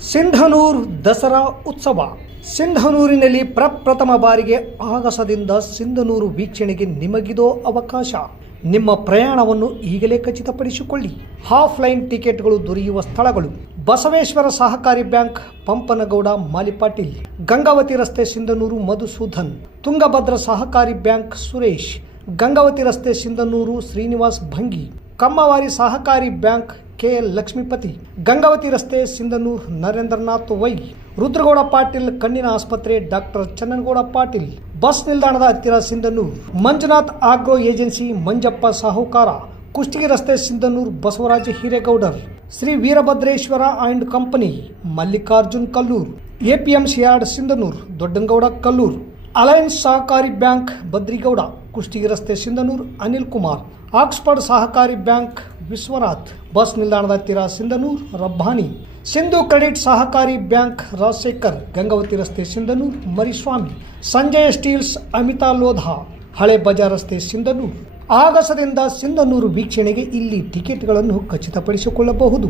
ಸಿಂಧನೂರ್ ದಸರಾ ಉತ್ಸವ. ಸಿಂಧನೂರಿನಲ್ಲಿ ಪ್ರಪ್ರಥಮ ಬಾರಿಗೆ ಆಗಸದಿಂದ ಸಿಂಧನೂರು ವೀಕ್ಷಣೆಗೆ ನಿಮಗಿದೋ ಅವಕಾಶ. ನಿಮ್ಮ ಪ್ರಯಾಣವನ್ನು ಈಗಲೇ ಖಚಿತಪಡಿಸಿಕೊಳ್ಳಿ. ಹಾಫ್ಲೈನ್ ಟಿಕೆಟ್ಗಳು ದೊರೆಯುವ ಸ್ಥಳಗಳು. ಬಸವೇಶ್ವರ ಸಹಕಾರಿ ಬ್ಯಾಂಕ್, ಪಂಪನಗೌಡ, ಮಾಲಿಪಾಟೀಲ್. ಗಂಗಾವತಿ ರಸ್ತೆ ಸಿಂಧನೂರು, ಮಧುಸೂದನ್. ತುಂಗಭದ್ರ ಸಹಕಾರಿ ಬ್ಯಾಂಕ್, ಸುರೇಶ್. ಗಂಗಾವತಿ ರಸ್ತೆ ಸಿಂಧನೂರು, ಶ್ರೀನಿವಾಸ್ ಭಂಗಿ. ಕಮ್ಮವಾರಿ ಸಹಕಾರಿ ಬ್ಯಾಂಕ್ ಕೆಎಲ್ ಲಕ್ಷ್ಮೀಪತಿ, ಗಂಗಾವತಿ ರಸ್ತೆ, ಸಿಂಧನೂರ್, ನರೇಂದ್ರನಾಥ್ ವೈ, ರುದ್ರಗೌಡ ಪಾಟೀಲ್, ಕಣ್ಣಿನ ಆಸ್ಪತ್ರೆ, ಡಾಕ್ಟರ್ ಚನ್ನನಗೌಡ ಪಾಟೀಲ್, ಬಸ್ ನಿಲ್ದಾಣದ ಹತ್ತಿರ ಸಿಂಧನೂರ್, ಮಂಜುನಾಥ್ ಆಗ್ರೋ ಏಜೆನ್ಸಿ, ಮಂಜಪ್ಪ ಸಾಹುಕಾರ, ಕುಷ್ಟಗಿ ರಸ್ತೆ, Sindhanur, Basavaraja Hiregowdar, Shri Veerabhadreshwara and company, Mallikarjun Kallur APMC yard Sindhanur, Doddangowda Kallur. Alliance ಸಹಕಾರಿ ಬ್ಯಾಂಕ್ ಬದ್ರಿಗೌಡ ಕುಷ್ಟಗಿ ರಸ್ತೆ ಸಿಂಧನೂರು ಅನಿಲ್ ಕುಮಾರ್, ಆಕ್ಸ್ಫರ್ಡ್ ಸಹಕಾರಿ ಬ್ಯಾಂಕ್ ವಿಶ್ವನಾಥ್, ಬಸ್ ನಿಲ್ದಾಣದ ಹತ್ತಿರ ಸಿಂಧನೂರ್ ರಬ್ಬಾನಿ, ಸಿಂಧು ಕ್ರೆಡಿಟ್ ಸಹಕಾರಿ ಬ್ಯಾಂಕ್ ರಾಜಶೇಖರ್, ಗಂಗಾವತಿ ರಸ್ತೆ ಸಿಂಧನೂರ್ ಮರಿಸ್ವಾಮಿ, ಸಂಜಯ್ ಸ್ಟೀಲ್ಸ್, ಅಮಿತಾ ಲೋಧಾ, ಹಳೆ ಬಜಾರ್ ರಸ್ತೆ ಸಿಂಧನೂರು. ಆಗಸದಿಂದ ಸಿಂಧನೂರು ವೀಕ್ಷಣೆಗೆ ಇಲ್ಲಿ ಟಿಕೆಟ್ಗಳನ್ನು ಖಚಿತಪಡಿಸಿಕೊಳ್ಳಬಹುದು.